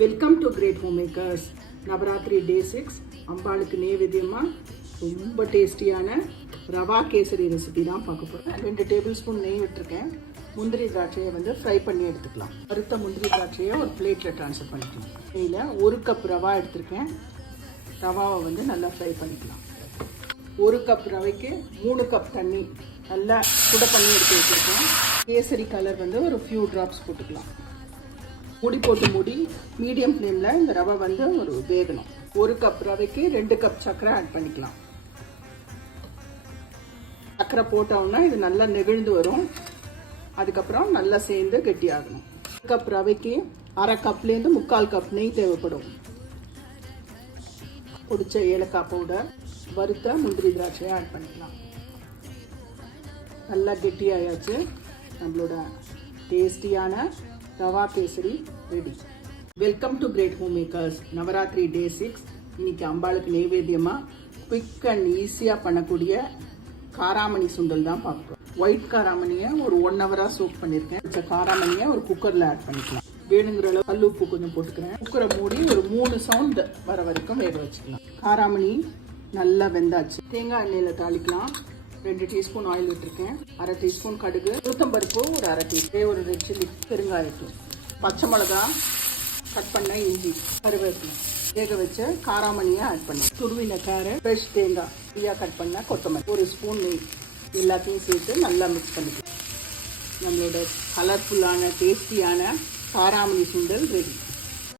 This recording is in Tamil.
Welcome to great home makers. Navaratri day 6 அம்பாளுக்கு நைவேத்தியமாக ரொம்ப டேஸ்டியான ரவா கேசரி ரெசிபி தான் பார்க்க போகிறேன். 2 டேபிள் ஸ்பூன் நெய் விட்டுருக்கேன். முந்திரி திராட்சையை வந்து ஃப்ரை பண்ணி எடுத்துக்கலாம். வறுத்த முந்திரி திராட்சையை ஒரு பிளேட்டில் ட்ரான்ஸ்ஃபர் பண்ணிக்கலாம். நெய்யில் 1 கப் ரவா எடுத்திருக்கேன். ரவாவை வந்து நல்லா ஃப்ரை பண்ணிக்கலாம். 1 கப் ரவைக்கு 3 கப் தண்ணி நல்லா சுட பண்ணி எடுத்து வச்சுருக்கேன். கேசரி கலர் வந்து ஒரு ஃபியூ ட்ராப்ஸ் போட்டுக்கலாம். மூடி போட்டு மூடி மீடியம் ஃப்ளேமில் இந்த ரவை வந்து ஒரு வேகணும். 1 கப் ரவைக்கு 2 கப் சர்க்கரை ஆட் பண்ணிக்கலாம். சர்க்கரை போட்டோம்னா இது நல்லா நெகிழ்ந்து வரும். அதுக்கப்புறம் நல்லா சேர்ந்து கெட்டியாகணும். 1 கப் ரவைக்கு அரை கப்லேருந்து 3/4 கப் நெய் தேவைப்படும். பொடிச்ச ஏலக்காய் பவுடர், வறுத்த முந்திரி திராட்சையை ஆட் பண்ணிக்கலாம். நல்லா கெட்டியாயாச்சு. நம்மளோட டேஸ்டியான rava kesari ready. Welcome to great home makers. Navaratri day 6 இன்னைக்கு அம்பாளுக்கு நைவேத்தியமாக குவிக் அண்ட் ஈஸியாக பண்ணக்கூடிய காராமணி சுண்டல் தான் பார்க்குறோம். ஒயிட் காராமணியை ஒரு 1 ஹவராக சோக் பண்ணியிருக்கேன். வச்ச காராமணியை ஒரு குக்கரில் ஆட் பண்ணிக்கலாம். வேணுங்கிற அளவு கல் உப்பு கொஞ்சம் போட்டுக்கிறேன். குக்கரை மூடி ஒரு 3 சவுண்ட் வர வரைக்கும் வேக வச்சுக்கலாம். காராமணி நல்லா வெந்தாச்சு. தேங்காய் எண்ணெயில் தாளிக்கலாம். 2 டீஸ்பூன் ஆயில் விட்டுருக்கேன். 1/2 டீஸ்பூன் கடுகு, உளுத்தம்பருப்பு ஒரு 1/2 டீஸ்பூன், ஒரு ரெட் சில்லி, பெருங்காயத்தூள், பச்சை மிளகா, கட் பண்ண இஞ்சி, கருவேப்பிலை, வேக வச்ச காராமணியை ஆட் பண்ணி, துருவின கேரட், ஃப்ரெஷ் தேங்காய், ஃப்ரீயாக கட் பண்ண கொத்தமல்லி, 1 ஸ்பூன் நெய் எல்லாத்தையும் சேர்த்து நல்லா மிக்ஸ் பண்ணிக்கலாம். நம்மளோட கலர்ஃபுல்லான டேஸ்டியான காராமணி சுண்டல் ரெடி.